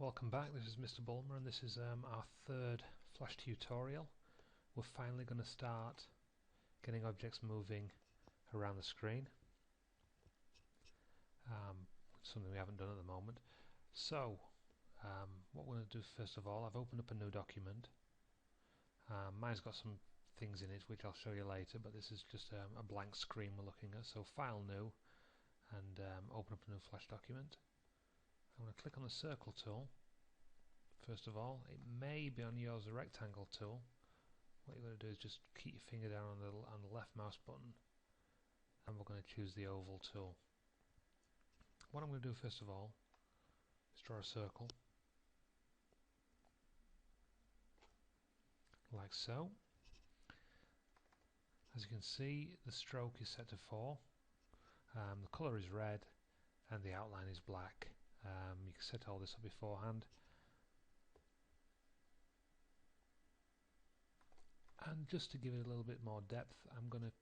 Welcome back, this is Mr. Bulmer and this is our third Flash tutorial. We're finally going to start getting objects moving around the screen, something we haven't done at the moment. So what we're going to do first of all, I've opened up a new document. Mine's got some things in it which I'll show you later, but this is just a blank screen we're looking at. So File, New, and open up a new Flash document. I'm going to click on the circle tool. First of all, it may be on yours the rectangle tool. What you're going to do is just keep your finger down on the left mouse button, and we're going to choose the oval tool. What I'm going to do first of all is draw a circle, like so. As you can see, the stroke is set to 4. The colour is red, and the outline is black. You can set all this up beforehand. And just to give it a little bit more depth, I'm going to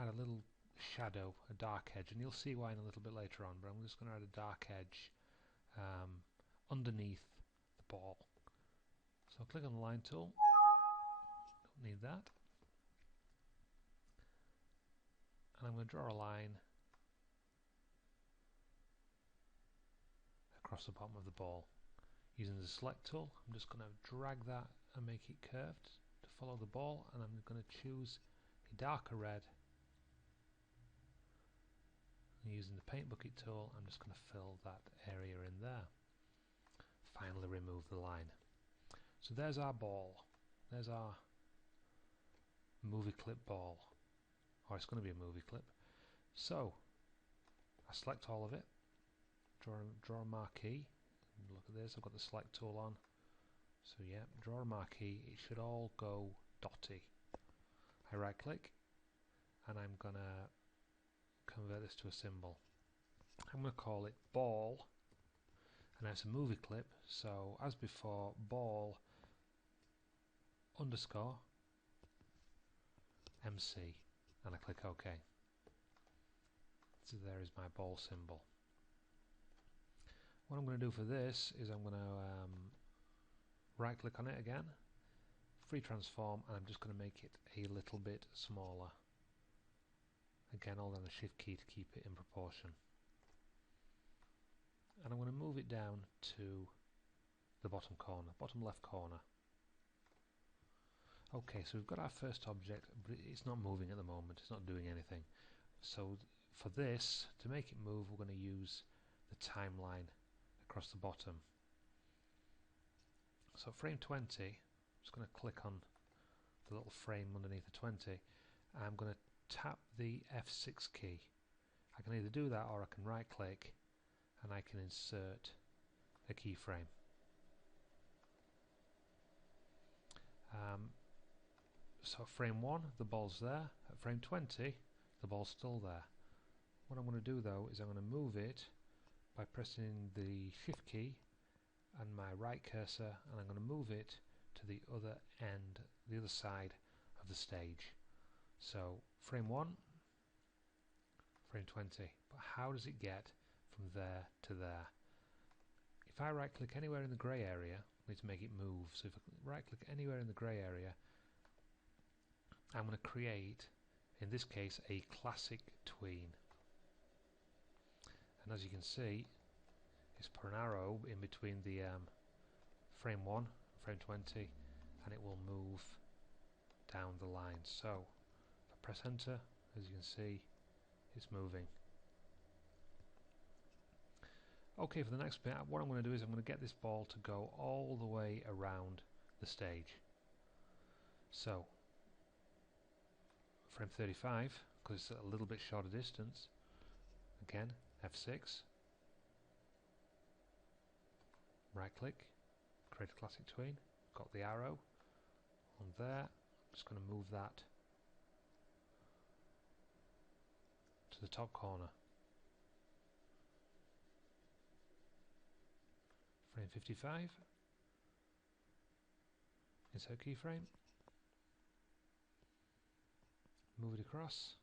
add a little shadow, a dark edge, and you'll see why in a little bit later on, but I'm just going to add a dark edge underneath the ball. So I'll click on the line tool, don't need that, and I'm going to draw a line across the bottom of the ball. Using the select tool, I'm just going to drag that and make it curved to follow the ball, and I'm going to choose a darker red. And using the paint bucket tool, I'm just going to fill that area in there. Finally remove the line. So there's our ball. There's our movie clip ball. Or it's going to be a movie clip. So I select all of it, draw a marquee. Look at this, I've got the select tool on. So yeah, draw a marquee, it should all go dotty. I right click and I'm gonna convert this to a symbol. I'm gonna call it ball, and it's a movie clip, so as before, ball underscore MC, and I click OK. So there is my ball symbol. What I'm going to do for this is I'm going to right click on it again, free transform, and I'm just going to make it a little bit smaller. Again, hold down the shift key to keep it in proportion. And I'm going to move it down to the bottom corner, bottom left corner. Okay, so we've got our first object, but it's not moving at the moment, it's not doing anything. So for this, to make it move, we're going to use the timeline across the bottom. So frame 20, I'm just going to click on the little frame underneath the 20. I'm going to tap the F6 key. I can either do that or I can right click and I can insert a keyframe. So at frame 1 the ball's there, at frame 20 the ball's still there. What I'm going to do though is I'm going to move it by pressing the shift key and my right cursor, and I'm going to move it to the other end, the other side of the stage. So frame 1, frame 20, but how does it get from there to there? If I right click anywhere in the grey area, I need to make it move, so if I right click anywhere in the grey area, I'm going to create, in this case, a classic tween. And as you can see, it's put an arrow in between the frame 1 and frame 20, and it will move down the line. So if I press enter, as you can see, it's moving. Okay, for the next bit, what I'm going to do is I'm going to get this ball to go all the way around the stage. So frame 35, because it's a little bit shorter distance, again F6, right click, create a classic tween, got the arrow on there, I'm just going to move that to the top corner. Frame 55, insert keyframe, move it across,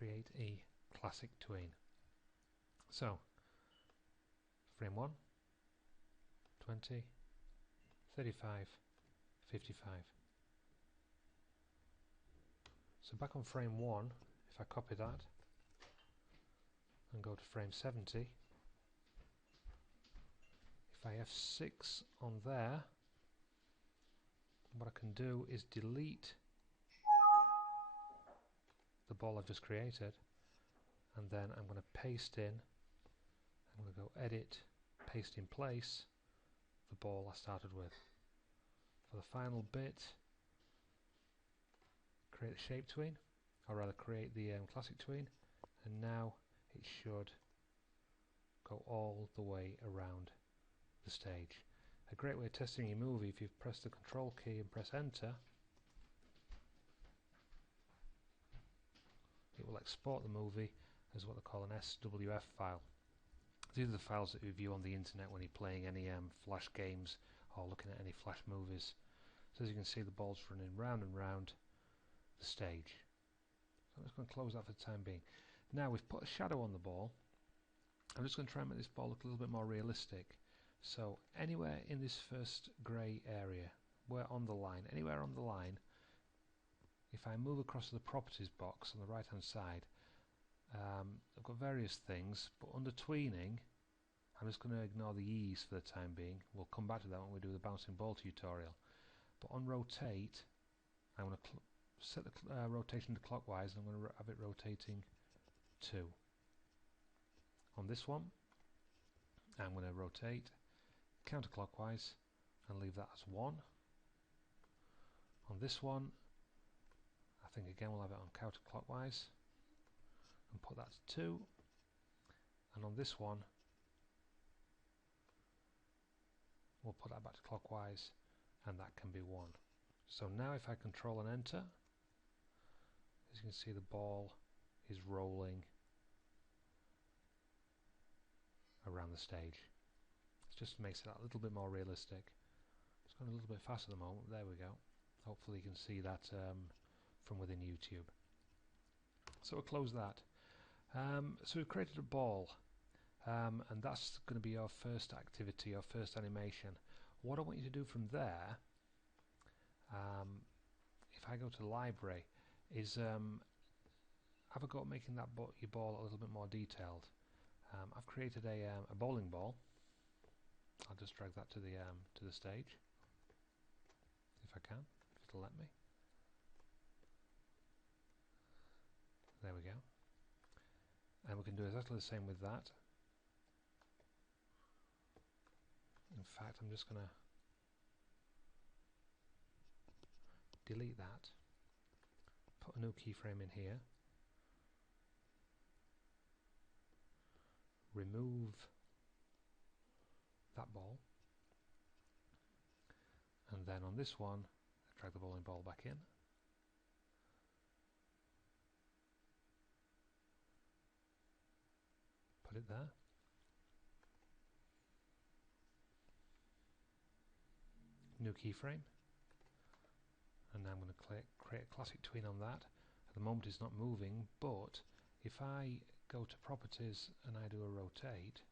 create a classic tween. So frame 1, 20, 35, 55. So back on frame 1, if I copy that and go to frame 70, if I F6 on there, what I can do is delete the ball I've just created, and then I'm going to paste in, I'm going to go edit, paste in place the ball I started with. For the final bit, create the shape tween, or rather create the classic tween, and now it should go all the way around the stage. A great way of testing your movie, if you press the control key and press enter, it will export the movie as what they call an SWF file. These are the files that you view on the internet when you're playing any Flash games or looking at any Flash movies. So as you can see, the ball's running round and round the stage. So I'm just going to close that for the time being. Now we've put a shadow on the ball. I'm just going to try and make this ball look a little bit more realistic. So anywhere in this first grey area, where on the line, anywhere on the line, if I move across to the properties box on the right hand side, I've got various things, but under tweening I'm just going to ignore the E's for the time being. We'll come back to that when we do the bouncing ball tutorial. But on rotate, I'm going to set the rotation to clockwise, and I'm going to have it rotating 2. On this one I'm going to rotate counterclockwise and leave that as 1. On this one I think again we'll have it on counterclockwise and put that to 2, and on this one we'll put that back to clockwise, and that can be 1. So now if I control and enter, as you can see, the ball is rolling around the stage. It just makes it a little bit more realistic. It's going a little bit fast at the moment. There we go. Hopefully you can see that from within YouTube. So we'll close that. So we've created a ball, and that's going to be our first activity, our first animation. What I want you to do from there, if I go to the library, is have a go at making that your ball a little bit more detailed. I've created a bowling ball. I'll just drag that to the stage if I can, if it'll let me. There we go. And we can do exactly the same with that. In fact, I'm just going to delete that, put a new keyframe in here, remove that ball, and then on this one drag the bowling ball back in, put it there, new keyframe, and now I'm going to create a classic tween on that. At the moment it's not moving, but if I go to properties and I do a rotate,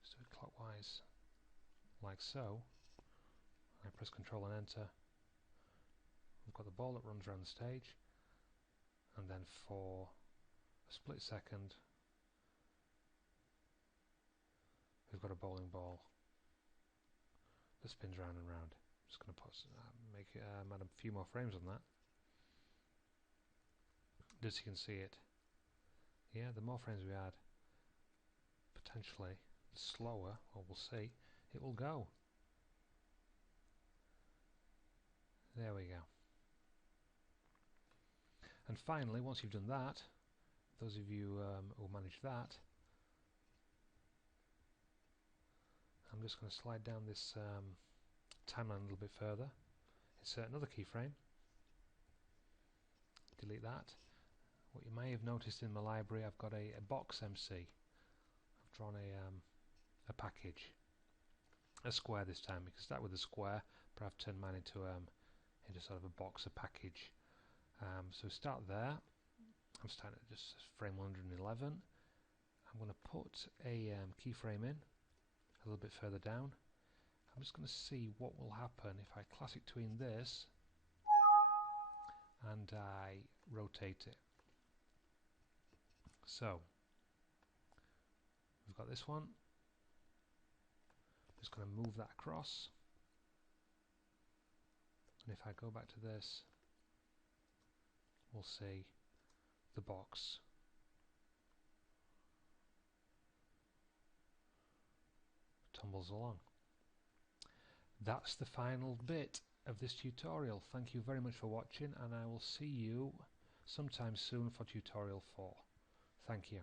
just do it clockwise like so, I press Control and Enter, we've got the ball that runs around the stage, and then for a split second we've got a bowling ball that spins round and round. I'm just going to put add a few more frames on that. Just so you can see it. Yeah, the more frames we add, potentially the slower, or we'll see, it will go. There we go. And finally, once you've done that, those of you who manage that, I'm just going to slide down this timeline a little bit further, insert another keyframe, delete that. What you may have noticed in my library, I've got a box MC. I've drawn a package, a square this time. You can start with a square, but I've turned mine into sort of a box, a package. So start there. I'm starting at just frame 111. I'm going to put a keyframe in a little bit further down. I'm just going to see what will happen if I classic tween this and I rotate it. So we've got this one. I'm just going to move that across, and if I go back to this, we'll see the box tumbles along. That's the final bit of this tutorial. Thank you very much for watching, and I will see you sometime soon for tutorial 4. Thank you.